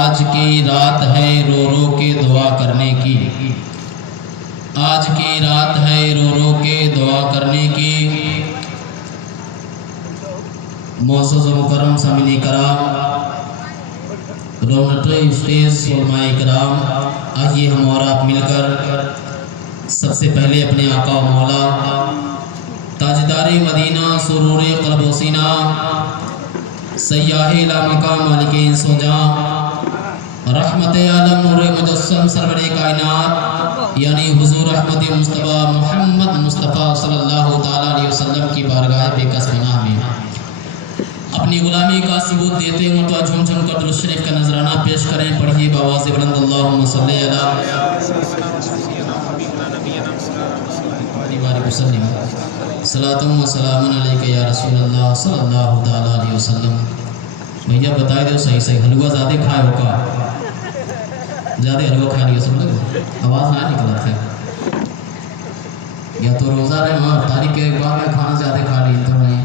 آج کی رات ہے رو رو کے دعا کرنے کی، آج کی رات ہے رو رو کے دعا کرنے کی۔ معزز و مکرم سامعین کرام، رونق اسٹیج علماء کرام، آئیے ہم اور آپ مل کر سب سے پہلے اپنے آقا و مولا تاجدار مدینہ سرور قلب و سینہ سیاح لامقام مالک انس و جاں رحمت عالم نور مجسم سرور کائنات یعنی حضور احمد مصطفیٰ محمد مصطفیٰ صلی اللہ تعالیٰ علیہ وسلم کی بارگاہ بے کس پناہ میں اپنی غلامی کا ثبوت دیتے ہوں تو جھوم جھوم کر درود شریف کا نذرانہ پیش کریں۔ پڑھیے بآواز بلند اللہم صلی علی وسلم صلاۃ و سلام علیک یا رسول اللہ صلی اللہ تعالیٰ علیہ وسلم۔ بھیا بتائے دو صحیح صحیح حلوہ زیادہ کھائے ہو کا؟ زیادہ حلوہ کھا لیا سب لوگ؟ آواز نہ نکلا تھا یا تو روزہ رہے وہاں تاریخ کے بعد میں کھانا زیادہ کھا لی تو نہیں۔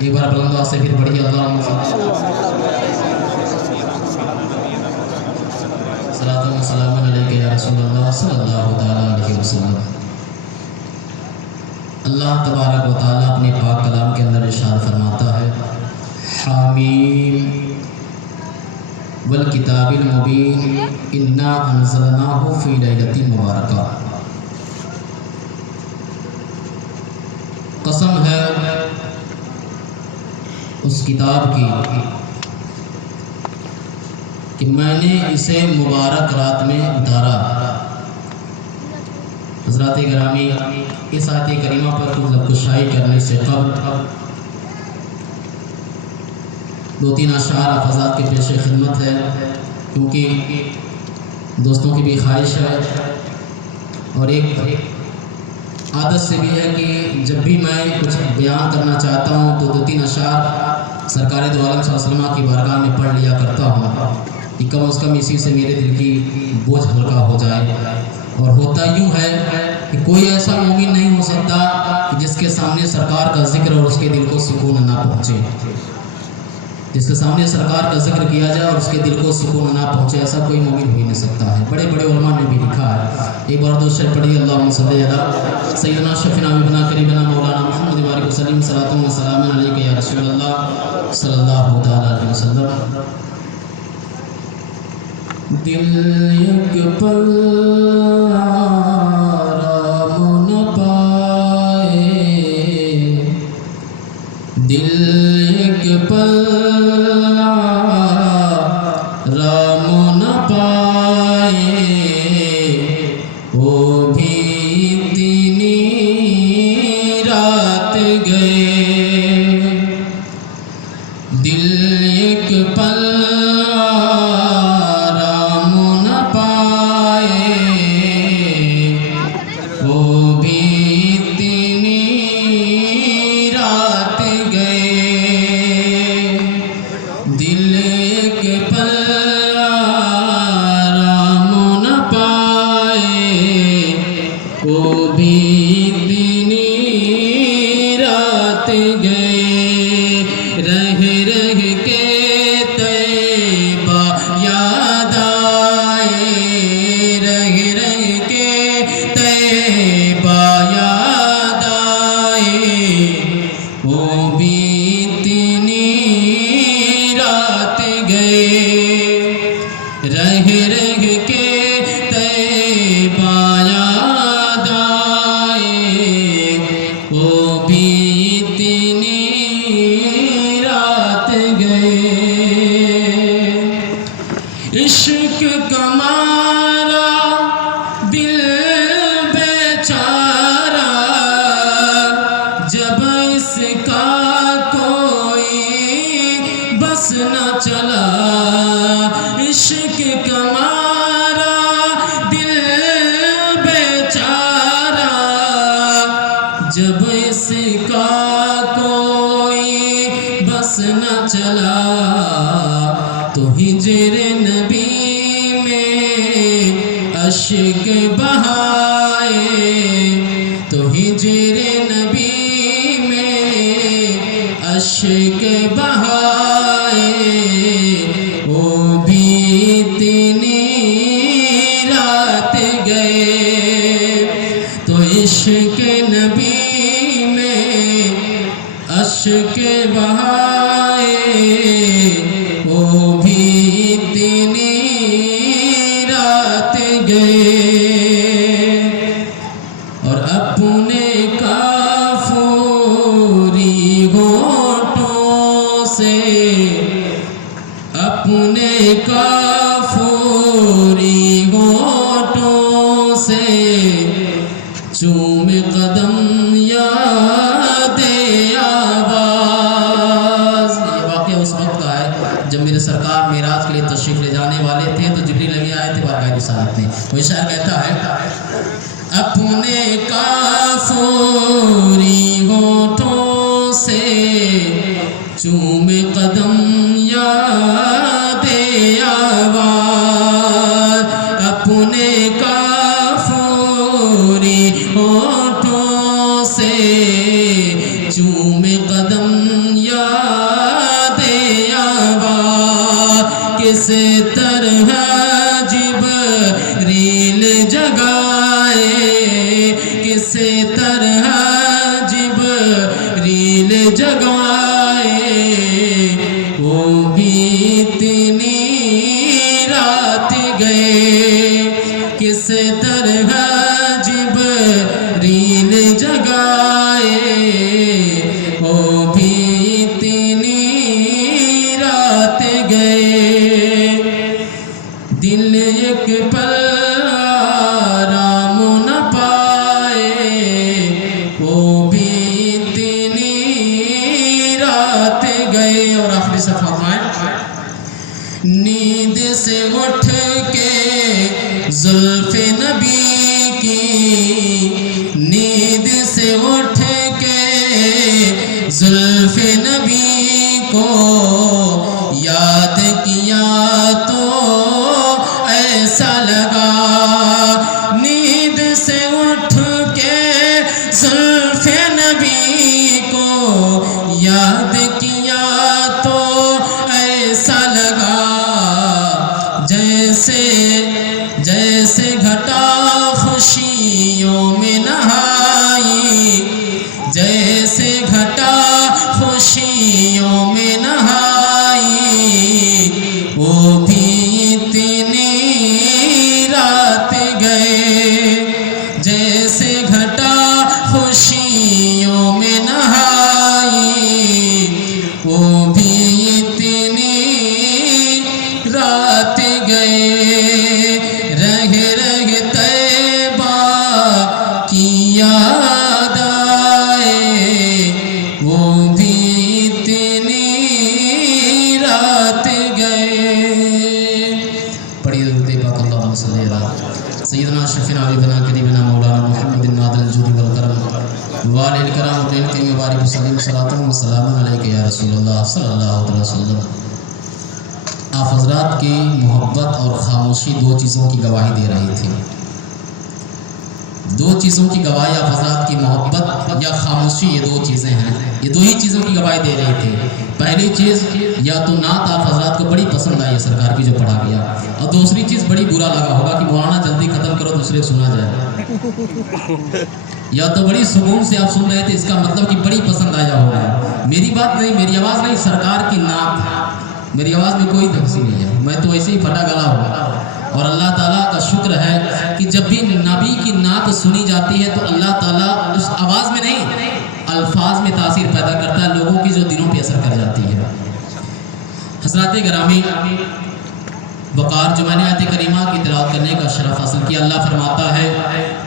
ایک بار بلند آواز سے پھر پڑھیے اللہم صلاۃ و سلام علیک یا رسول اللہ صلی اللہ تعالیٰ علیہ وسلم۔ اللہ تبارک و تعالیٰ اپنے پاک کلام کے اندر ارشاد فرماتا ہے حامیم والکتاب المبین انا انزلناہ فی لیلۃ مبارکہ۔ قسم ہے اس کتاب کی کہ میں نے اسے مبارک رات میں اتارا۔ حضرات گرامی، اس آیت کریمہ پر کچھ لفظ کرنے سے قبل دو تین اشعار حفظات کے پیش خدمت ہے، کیونکہ دوستوں کی بھی خواہش ہے اور ایک عادت سے بھی ہے کہ جب بھی میں کچھ بیان کرنا چاہتا ہوں تو دو تین اشعار سرکار دو عالم صلی اللہ علیہ وسلم کی بارگاہ میں پڑھ لیا کرتا ہوں کہ کم از کم اسی سے میرے دل کی بوجھ ہلکا ہو جائے۔ اور ہوتا یوں ہے کہ کوئی ایسا مومن نہیں ہو سکتا کہ جس کے سامنے سرکار کا ذکر اور اس کے دل کو سکون نہ پہنچے، جس کے سامنے سرکار کا ذکر کیا جائے اور اس کے دل کو سکون نہ پہنچے، ایسا کوئی مومن ہو ہی نہیں سکتا ہے۔ بڑے بڑے علماء نے بھی لکھا ہے۔ ایک بار دو شعر پڑھیے اللہم صلی علی سیدنا شفیعنا حبیبنا قریبنا مولانا محمد وآلہ وسلم صلاۃ و سلام علیک یا رسول اللہ صلی اللہ تعالیٰ علیہ وسلم۔ دل یک پل آرام نہ پائے، دل یک پل آرام نہ پائے، وہ بھی اتنی رات گئے، دل یک پل عشق کمارا دل بیچارہ جب اس کا کوئی بس نہ چلا، عشق کمارا دل بیچارہ جب اس کا کوئی بس نہ چلا، تو ہجر نبی میں اشک بہائے، تو ہجر نبی میں اشک بہائے، وہ بھی گئے اور اپنے کافوری ہونٹوں سے اپنے کافوری ہونٹوں سے چوم قدم یاد آواز. یہ واقعہ اس وقت کا ہے جب میرے سرکار معراج کے لیے تشریف لے جانے والے تھے تو جبریل لگے آئے تھے بارگاہ رسالت میں. وہ شاعر کہتا ہے اپنے کافوری ہونٹوں سے چوم قدم یاد آواز. اپنے کافوری ہونٹوں سے چوم قدم یاد آواز. کس طرح جبریل جگائے کس طرح جبریل جگائے وہ بھی اتنی رات گئے. کس طرح جبریل جگائے وہ بھی اتنی رات گئے. دل ایک پل آرام نہ پائے وہ بھی اتنی رات گئے. اور آخری صفحہ فرمائیں نیند سے اٹھ کے زلف نبی کی نیند سے اٹھ کے زلف نبی کو یاد کیا تو ایسا لگا. نیند سے اٹھ کے زلف نبی کو یاد کیا تو ایسا لگا جیسے جیسے گھٹا خوشیوں میں نہائی جیسے گھٹا خوشیوں میں نہائی وہ بھی اتنی رات گئے. جیسے گھٹا خوشیوں میں نہائی وہ بھی اتنی رات گئے. رہ رہ طیبہ کی یاد آئے وہ بھی اتنی رات گئے. پڑھیے درود پاک اللہم صلی علی سیدنا شفیعنا حبیبنا قریبنا مولانا محمد نادل الجود والکرم وعلی الکرام الدین کے مبارک وسلم صلاۃ و سلام علیک یا رسول اللہ صلی اللہ علیہ وسلم. آپ حضرات کی محبت اور خاموشی دو چیزوں کی گواہی دے رہی تھی. دو چیزوں کی گواہی آپ حضرات کی محبت یا خاموشی یہ دو چیزیں ہیں. یہ دو ہی چیزوں کی گواہی دے رہی تھی. پہلی چیز یا تو نعت آپ حضرات کو بڑی پسند آئی ہے سرکار کی جو پڑھا گیا اور دوسری چیز بڑی برا لگا ہوگا کہ مولانا جلدی ختم کرو دوسرے کو سنا جائے. یا تو بڑی سکون سے آپ سن رہے تھے اس کا مطلب کہ بڑی پسند آیا ہوگا. میری بات نہیں میری آواز نہیں سرکار کی نعت. میری آواز میں کوئی دھمسی نہیں ہے میں تو ایسے ہی پھٹا گلا ہوں. اور اللہ تعالیٰ کا شکر ہے کہ جب بھی نبی کی نعت سنی جاتی ہے تو اللہ تعالیٰ اس آواز میں نہیں الفاظ میں تاثیر پیدا کرتا ہے لوگوں کی جو دلوں پہ اثر کر جاتی ہے. حضرات گرامی وقار جو میں نے آیت کریمہ کی تلاوت کرنے کا شرف حاصل کیا. اللہ فرماتا ہے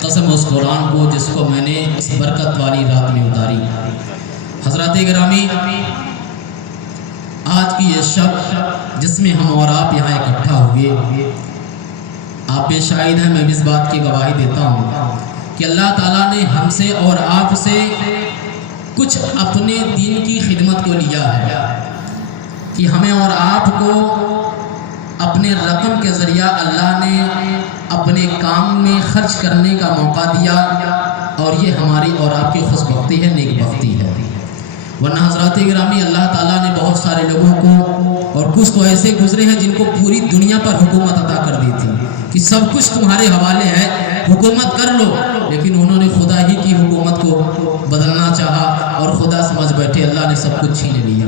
قسم اس قرآن کو جس کو میں نے اس برکت والی رات میں اتاری. حضرات گرامی آج کی یہ شب جس میں ہم اور آپ یہاں اکٹھا ہوئے آپ بے شاہد ہیں. میں اس بات کی گواہی دیتا ہوں کہ اللہ تعالیٰ نے ہم سے اور آپ سے کچھ اپنے دین کی خدمت کو لیا ہے کہ ہمیں اور آپ کو اپنے رقم کے ذریعہ اللہ نے اپنے کام میں خرچ کرنے کا موقع دیا اور یہ ہماری اور آپ کی خوش بختی ہے نیک بختی ہے. ورنہ حضرات گرامی اللہ تعالیٰ نے بہت سارے لوگوں کو اور کچھ تو ایسے گزرے ہیں جن کو پوری دنیا پر حکومت عطا کر دی تھی کہ سب کچھ تمہارے حوالے ہے حکومت کر لو لیکن انہوں نے خدا ہی کی حکومت کو بدلنا چاہا اور خدا سمجھ بیٹھے اللہ نے سب کچھ چھین لیا.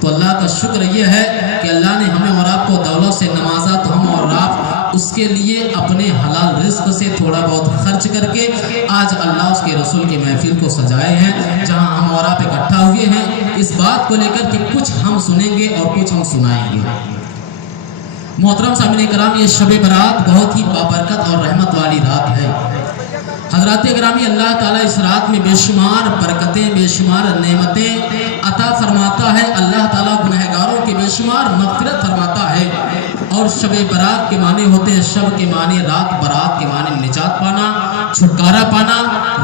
تو اللہ کا شکر یہ ہے کہ اللہ نے ہمیں اور آپ کو دولت سے نوازا تو ہم اور آپ اس کے کے لیے اپنے حلال رزق سے تھوڑا بہت خرچ کر کے آج اللہ اس کے رسول کی محفل کو سجائے ہیں، جہاں ہم اور آپ اکٹھا ہوئے ہیں اس بات کو لے کر کہ کچھ ہم سنیں گے اور کچھ ہم سنائیں گے۔ محترم سامعین کرام، یہ شب برات بہت ہی بابرکت اور رحمت والی رات ہے۔ حضرات گرامی، اللہ تعالیٰ اس رات میں بے شمار برکتیں، بے شمار نعمتیں عطا فرماتا ہے۔ اللہ تعالیٰ گنہگاروں کے بے شمار مغفرت فرماتا ہے۔ اور شب برات کے معنی ہوتے ہیں، شب کے معنی رات، برات کے معنی نجات پانا، چھٹکارا پانا،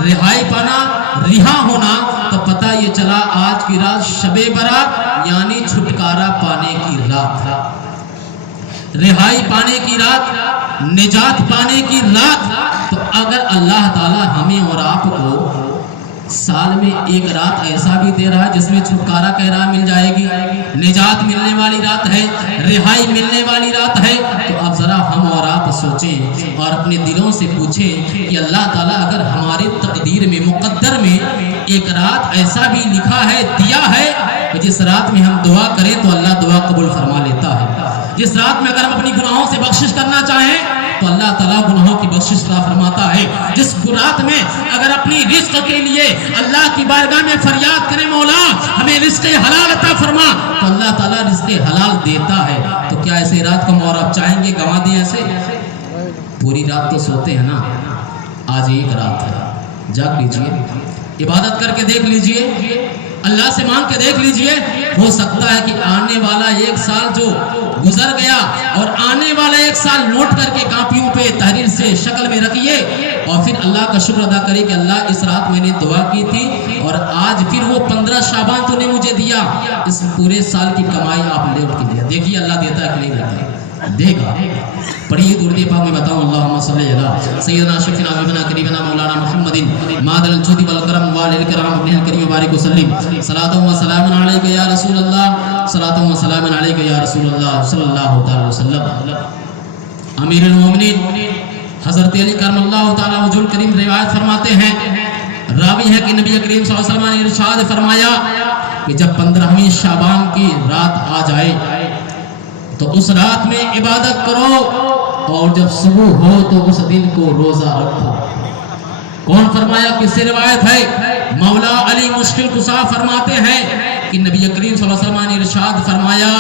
رہائی پانا، رہا ہونا۔ تو پتہ یہ چلا آج کی رات شب برات یعنی چھٹکارا پانے کی رات، رہائی پانے کی رات، نجات پانے کی رات۔ تو اگر اللہ تعالیٰ ہمیں اور آپ کو سال میں ایک رات ایسا بھی دے رہا ہے جس میں چھٹکارا کا راہ مل جائے گی، نجات ملنے والی رات ہے، رہائی ملنے والی رات ہے، تو اب ذرا ہم اور آپ سوچیں اور اپنے دلوں سے پوچھیں کہ اللہ تعالیٰ اگر ہمارے تقدیر میں، مقدر میں ایک رات ایسا بھی لکھا ہے، دیا ہے کہ جس رات میں ہم دعا کریں تو اللہ دعا قبول فرما لیتا ہے، جس رات میں اگر ہم اپنی گناہوں سے بخشش کرنا چاہیں تو اللہ تعالیٰ گناہوں کی بخشش عطا فرماتا ہے، جس رات میں اگر اپنی رزق کے لیے اللہ کی بارگاہ میں فریاد کریں مولا ہمیں رزق حلال عطا فرما، تو اللہ تعالیٰ رزق حلال دیتا ہے۔ تو کیا ایسے رات کو ہم اور آپ چاہیں گے گنوا دیں؟ ایسے پوری رات تو سوتے ہیں نا، آج ایک رات ہے، جاگ لیجئے، عبادت کر کے دیکھ لیجئے، اللہ سے مانگ کے دیکھ لیجئے، ہو سکتا ہے کہ آنے والا ایک سال جو گزر گیا اور آنے والا ایک سال نوٹ کر کے کاپیوں پہ تحریر سے شکل میں رکھیے اور پھر اللہ کا شکر ادا کرے کہ اللہ اس رات میں نے دعا کی تھی اور آج پھر وہ 15 شعبان تو نے مجھے دیا، اس پورے سال کی کمائی آپ لوٹ کے دیا۔ دیکھیے اللہ دیتا ہے کہ نہیں دیتا ہے، دے گا۔ پڑھیے درود پاک میں بتاؤں اللہم صلی علی سیدنا شفیعنا حبیبنا قریبنا مولانا محمد مادر الجود والکرم والکرام ابن الکریم بارک وسلم صلاۃ و سلام علیک یا رسول اللہ، صلاۃ و سلام علیک یا رسول اللہ صلی اللہ تعالی وسلم۔ امیر المومنین حضرت علی کرم اللہ تعالی وجہ الکریم روایت فرماتے ہیں، راوی ہے کہ نبی کریم صلی اللہ علیہ وسلم نے ارشاد فرمایا کہ جب 15ویں شعبان کی رات آ جائے تو اس رات میں عبادت کرو اور جب صبح ہو تو اس دن کو روزہ رکھو۔ کون فرمایا؟ کس سے روایت ہے؟ مولا علی مشکل کشا فرماتے ہیں کہ نبی کریم صلی اللہ علیہ وسلم نے ارشاد فرمایا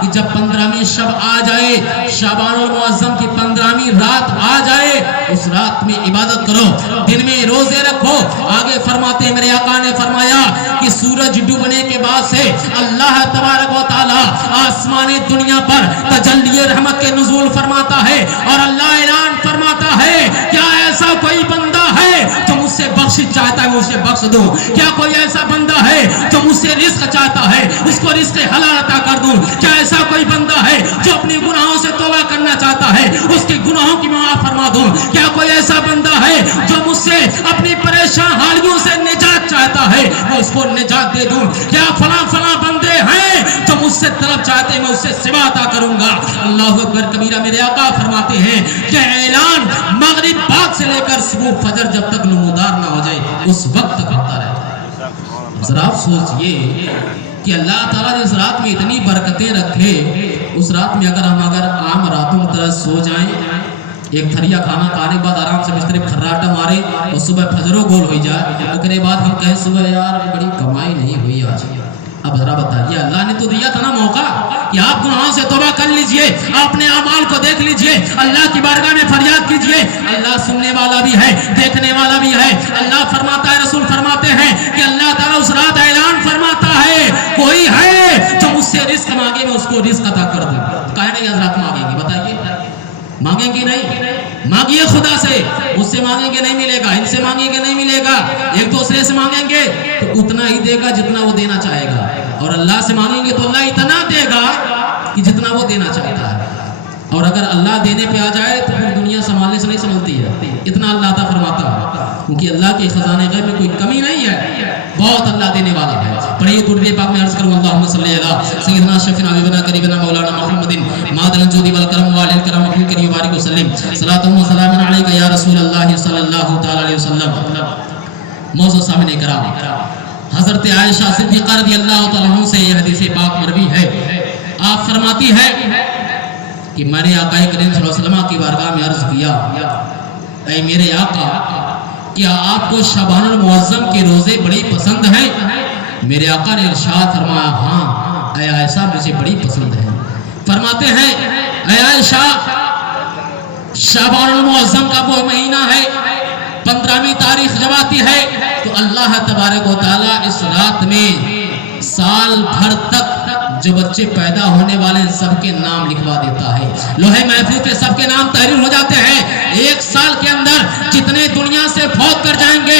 کہ جب 15ویں شب آ جائے، شعبان المعظم کی 15ویں رات آ جائے، اس رات میں عبادت کرو، دن میں روزے رکھو۔ آگے فرماتے ہیں میرے آقا نے فرمایا کہ سورج ڈوبنے کے بعد سے اللہ تبارک و تعالی آسمان دنیا پر تجلی رحمت کے نزول فرماتا ہے اور اللہ اعلان فرماتا ہے کیا ایسا کوئی بندہ ہے جو مجھ سے بخشش چاہتا ہے مجھ سے بخش دوں؟ کیا کوئی ایسا بندہ ہے جو مجھ سے رزق چاہتا ہے اس کو رزق حلال عطا کر دوں؟ کیا ایسا کوئی بندہ ہے جو اپنے گناہوں سے توبہ کرنا چاہتا ہے اس کے گناہوں کی معاف فرما دوں؟ کیا کوئی ایسا بندہ ہے جو مجھ سے اپنی پریشان حالیوں سے نجات چاہتا ہے میں اس کو نجات دے دوں؟ کیا فلاں فلاں بندے ہیں جو مجھ سے طلب چاہتے ہیں میں اس سے سوا عطا کروں گا؟ اللہ اکبر کبیرہ۔ میرے آقا فرماتے ہیں کہ اعلان مغرب بعد سے لے کر صبح فجر جب تک نمودار نہ ہو جائے اس وقت تک ہوتا رہتا ہے۔ ذرا آپ سوچئے کہ اللہ تعالیٰ جس رات میں اتنی برکتیں رکھے، اس رات میں اگر ہم عام راتوں کی طرح سو جائیں، ایک تھریا کھانا کھانے کے بعد آرام سے بستر پہ کھراٹا مارے اور صبح فجر و گول ہوئی جائے، اگلے بعد ہم کہیں صبح یار بڑی کمائی نہیں ہوئی آج۔ اب ذرا بتائیے، اللہ نے تو دیا تھا نا موقع کہ آپ گناہوں سے توبہ کر لیجئے، اپنے اعمال کو دیکھ لیجئے، اللہ کی بارگاہ میں فریاد کیجئے۔ اللہ سننے والا بھی ہے، دیکھنے والا بھی ہے۔ اللہ فرماتا ہے، رسول فرماتے ہیں کہ اللہ تعالیٰ اس رات اعلان فرماتا ہے کوئی ہے جو مجھ سے رزق مانگے میں اس کو رزق عطا کر دوں۔ کہے نہیں حضرات مانگیں گے؟ بتائیے مانگیں گے نہیں؟ مانگیے خدا سے، مجھ سے مانگیں گے نہیں ملے گا، ان سے مانگیں گے نہیں ملے گا، ایک دوسرے سے مانگیں گے تو اتنا ہی دے گا جتنا وہ دینا چاہے گا، اور اللہ سے مانگیں گے تو اللہ اتنا دے گا کہ جتنا وہ دینا چاہتا ہے۔ اور اگر اللہ دینے پہ آ جائے تو پھر دنیا سنبھالنے سے نہیں سنبھلتی ہے، اتنا اللہ عطا فرماتا ہے، کیونکہ اللہ کے خزانے غیب میں کوئی کمی نہیں ہے، بہت اللہ دینے والا ہے۔ پڑھیے درود پاک میں عرض کروں اللہم صلی علی سیدنا شفیعنا حبیبنا قریبنا مولانا محمد مادر الجود والکرم والکرام ابن الکریم بارک وسلم صلاۃ و سلام علیک یا رسول اللہ صلی اللہ تعالی علیہ وسلم۔ موضوع سامنے کرام، حضرت عائشہ صدیقہ رضی اللہ تعالیٰ عنہ سے یہ حدیث پاک مروی ہے۔ آپ فرماتی ہے کہ میں نے آقا کریم صلی اللہ علیہ وسلم کی بارگاہ میں عرض کیا، اے میرے آقا، کیا آپ کو شعبان المعظم کے روزے بڑی پسند ہیں؟ میرے آقا نے ارشاد فرمایا، ہاں اے عائشہ مجھے بڑی پسند ہے۔ فرماتے ہیں اے عائشہ، شعبان المعظم کا وہ مہینہ ہے، 15ویں تاریخ جب آتی ہے تو اللہ تبارک و تعالیٰ اس رات میں سال بھر تک جو بچے پیدا ہونے والے ہیں سب کے نام لکھوا دیتا ہے۔ لوہے محفوظ پہ سب کے نام تحریر ہو جاتے ہیں۔ ایک سال کے اندر جتنے دنیا سے فوت کر جائیں گے،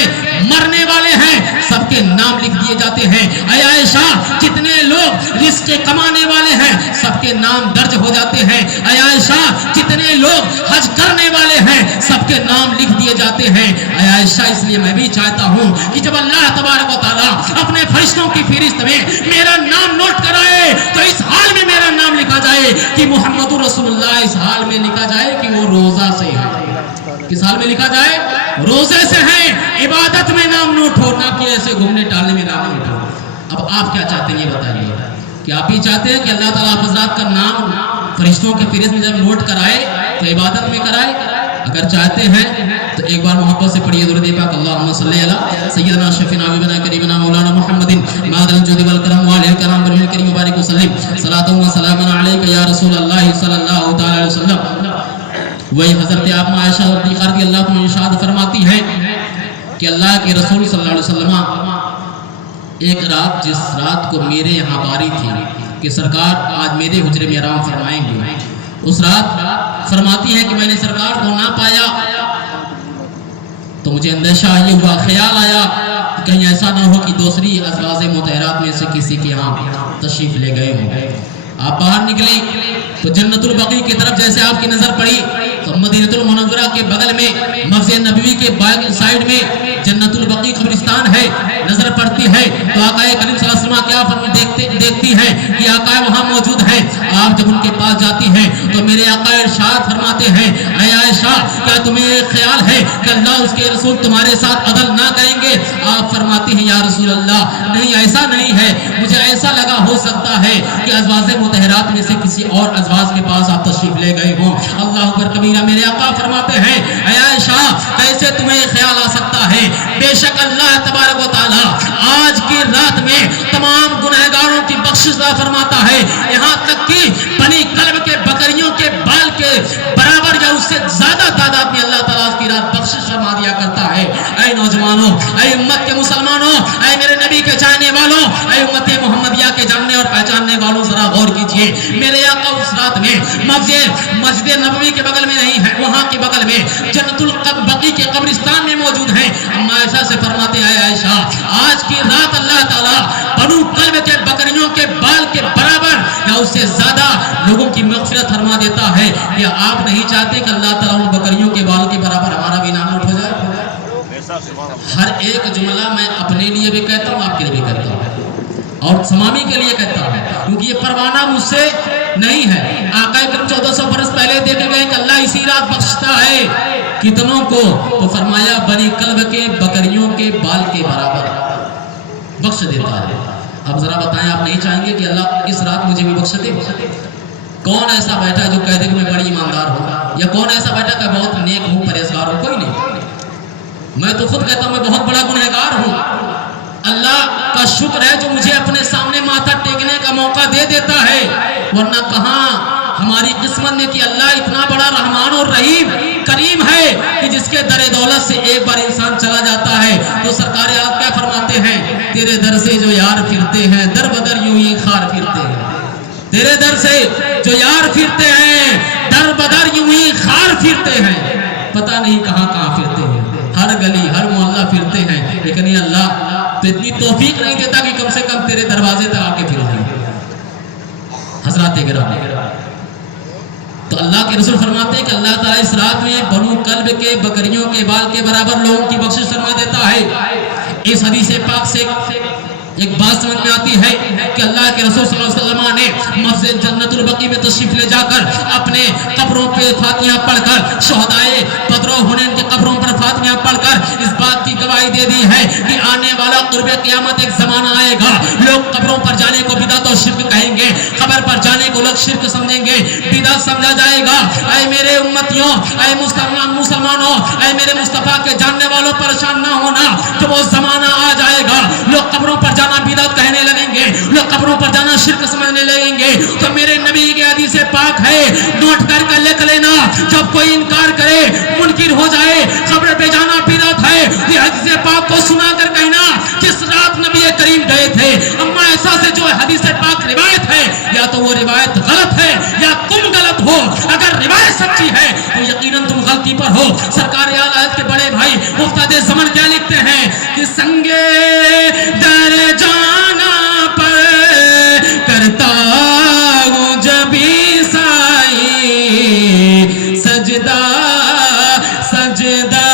مرنے والے ہیں، سب کے نام لکھ دیے جاتے ہیں۔ اے عائشہ، جتنے لوگ رزق کمانے والے ہیں سب کے نام درج ہو جاتے ہیں۔ اے عائشہ، جتنے لوگ حج کرنے والے ہیں سب کے نام لکھ دیے جاتے ہیں۔ اے عائشہ، اس لیے میں بھی چاہتا ہوں کہ جب اللہ تبارک و تعالیٰ اپنے فرشتوں کی فہرست میں میرا نام نوٹ کرائے تو اس حال میں میرا نام لکھا جائے کہ محمد رسول اللہ، اس حال میں لکھا جائے کہ وہ روزہ سے ہے۔ کس حال میں لکھا جائے؟ روزے سے ہے۔ عبادت میں نام نوٹ ہو، نہ کہ ایسے گھومنے ٹالنے میں نام نوٹ ہو۔ اب آپ کیا چاہتے ہیں یہ بتائیے، کہ آپ ہی چاہتے ہیں کہ اللہ تعالیٰ آپ حضرات کا نام فرشتوں کے فہرست میں جب نوٹ کرائے تو عبادت میں کرائے؟ اگر چاہتے ہیں تو ایک بار محبت سے پڑھیے درود پاک، اللہم صلی علی سیدنا شفیعنا حبیبنا کریمنا مولانا محمد مادر الجود والکرم والہ الکرام برہ الکریم مبارک وسلم، صلاۃ و سلام علیک یا رسول اللہ صلی اللہ تعالی علیہ وسلم۔ وہی حضرت آپ عائشہ رضی اللہ عنہا ارشاد فرماتی ہے کہ اللہ کے رسول صلی اللہ علیہ وسلم ایک رات، جس رات کو میرے یہاں باری تھی کہ سرکار آج میرے حجرے میں آرام فرمائیں گے، اس رات فرماتی ہے کہ میں نے سرکار کو نہ پایا تو مجھے اندیشہ یہ ہوا، خیال آیا کہ کہیں ایسا نہ ہو کہ دوسری ازواج مطہرات میں سے کسی کے یہاں تشریف لے گئے ہوں۔ آپ باہر نکلی تو جنت البقیع کی طرف جیسے آپ کی نظر پڑی تو مدینہ المنورہ کے بغل میں مسجد نبوی کے بائیں سائڈ میں جنت البقیع قبرستان ہے، نظر پڑتی ہے تو آقا کریم صلی اللہ علیہ وسلم کیا دیکھتی ہے کہ آقا وہاں موجود ہے۔ آپ جب ان کے پاس جاتی ہیں تو میرے آقا ارشاد فرماتے ہیں، اے عائشہ، کیا تمہیں خیال ہے کہ اللہ اس کے رسول تمہارے ساتھ عدل نہ کریں گے؟ آپ فرماتی ہیں، یا رسول اللہ نہیں، ایسا نہیں ہے، مجھے ایسا لگا ہو سکتا ہے کہ ازواج مطہرات میں سے کسی اور ازواج کے پاس آپ تشریف لے گئے ہوں۔ اللہ اکبر کبیرہ۔ میرے آقا فرماتے ہیں، اے عائشہ، کیسے تمہیں خیال آ سکتا ہے؟ بے شک اللہ تبارک و تعالیٰ آج کی رات میں تمام گنہگاروں کی بخشش فرماتا ہے، یہاں تک کہ بنی کلب کے بکریوں کے بال کے برابر یا اس سے زیادہ تعداد میں اللہ تعالیٰ کی رات بخشش فرما دیا کرتا ہے۔ اے نوجوانوں، اے امت کے مسلمانوں، اے میرے نبی کے چاہنے والوں، اے امت محمدیہ کے جاننے اور پہچاننے والوں، ذرا غور کیجئے۔ میرے آقا اس رات میں مسجد نبوی کے بغل میں نہیں ہے، وہاں کے بغل میں جنت البقیع کے قبرستان میں موجود ہیں۔ اما عائشہ سے فرماتے ہیں، عائشہ، آج کی رات اللہ تعالیٰ بنو کلب کے بکریوں کے بال کے برابر یا اس سے زیادہ لوگوں کی مغفرت فرما دیتا ہے۔ یا آپ نہیں چاہتے کہ اللہ تعالیٰ ان بکریوں کے بال کے برابر ہمارا بھی نام نوٹ ہو جائے؟ ہر ایک جملہ میں اپنے لیے بھی کہتا ہوں، آپ کے لیے بھی کہتا ہوں اور سمامی کے لیے کہتا ہوں، کیونکہ یہ پروانہ مجھ سے نہیں ہے۔ آقا اکرم 1400 برس پہلے دیکھے گئے کہ اللہ اسی رات بخشتا ہے کتنوں کو، تو فرمایا بنی کلب کے بکریوں کے بال کے برابر بخش دیتا ہے۔ اب ذرا بتائیں، آپ نہیں چاہیں گے کہ اللہ اس رات مجھے بھی بخش دے؟ کون ایسا بیٹھا جو کہہ دے کہ میں بڑی ایماندار ہوں، یا کون ایسا بیٹھا کہ بہت نیک ہوں، پرہیزگار ہوں؟ کوئی نہیں۔ میں تو خود کہتا ہوں میں بہت بڑا گنہگار ہوں۔ اللہ کا شکر ہے جو مجھے اپنے سامنے ماتھا ٹیکنے کا موقع دے دیتا ہے، ورنہ کہاں ہماری قسمت میں کہ اللہ اتنا بڑا رحمان اور رحیم کریم ہے کہ جس کے در دولت سے ایک بار انسان چلا جاتا ہے تو سرکار عالم کیا فرماتے ہیں، تیرے در سے جو یار پھرتے ہیں در بدر یوں ہی خار پھرتے ہیں۔ تیرے در سے جو یار پھرتے ہیں در بدر یوں ہی خار پھرتے ہیں، پتہ نہیں کہاں کہاں پھرتے ہیں، ہر گلی ہر محلہ پھرتے ہیں، لیکن یہ اللہ تو اتنی توفیق نہیں دیتا کہ کم سے کم تیرے دروازے تک آ کے پھر جائیں۔ حضرات گرامی، تو اللہ کے رسول فرماتے ہیں کہ اللہ تعالیٰ اس رات میں بنو کلب کے بکریوں کے بال کے برابر لوگوں کی بخشش فرما دیتا ہے۔ اس حدیث پاک سے ایک بات سمجھ میں آتی ہے کہ اللہ کے رسول صلی اللہ علیہ وسلم نے مسجد جنت البقیع میں تشریف لے جا کر اپنے قبروں پہ فاتحہ پڑھ کر، شہدائے بدر و حنین کے قبروں پر فاتحہ پڑھ کر اس بات کی گواہی دے دی ہے کہ آنے والا قرب قیامت ایک زمانہ آئے گا لوگ قبروں پر جانے کو بدعت اور شرک کہیں گے, قبر پر جانے کو لوگ شرک سمجھیں گے, بدعت سمجھا جائے گا. اے میرے امتیوں, اے مسلمانوں, اے میرے مصطفیٰ کے جاننے والوں, پریشان نہ ہونا. جب وہ زمانہ آ جائے گا لوگ قبروں پر جانا بدعت کہنے لگیں گے, لوگ قبروں پر جانا شرک سمجھنے لگیں گے. تو میرے نبی کی حدیث پاک ہے, نوٹ کر کے لکھ لینا. جب کوئی انکار کرے, منکر ہو جائے, قبر پہ جانا بدعت ہے, یہ حدیث پاک کو سنا کر کہنا جس رات نبی کریم گئے تھے اما ایسا سے جو حدیث پاک روایت ہے, یا تو وہ روایت غلط ہے یا تم غلط ہو. اگر روایت سچی ہے تو یقیناً تم غلطی پر ہو. سرکار اعلیٰ کے بڑے بھائی مفتدی زمن کیا لکھتے ہیں کہ سنگے در جانا پر کرتا ہوں جبھی سائی, سجدہ سجدہ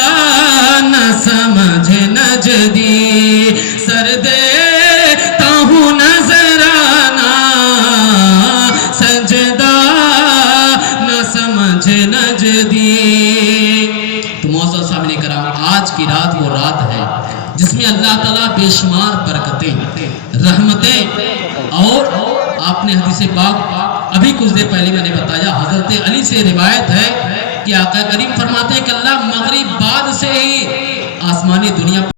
نہ سمجھ نجدی, سر دیتا ہوں نظرانہ, سجدہ نہ سمجھ نجدی. تو معزز سامعین کرام, آج کی رات وہ رات ہے جس میں اللہ تعالیٰ بے شمار برکتیں, رحمتیں, اور آپ نے حدیث پاک ابھی کچھ دیر پہلے میں نے بتایا, حضرت علی سے روایت ہے کہ آقا کریم فرماتے ہیں کہ اللہ مغرب بعد سے ہی آسمانی دنیا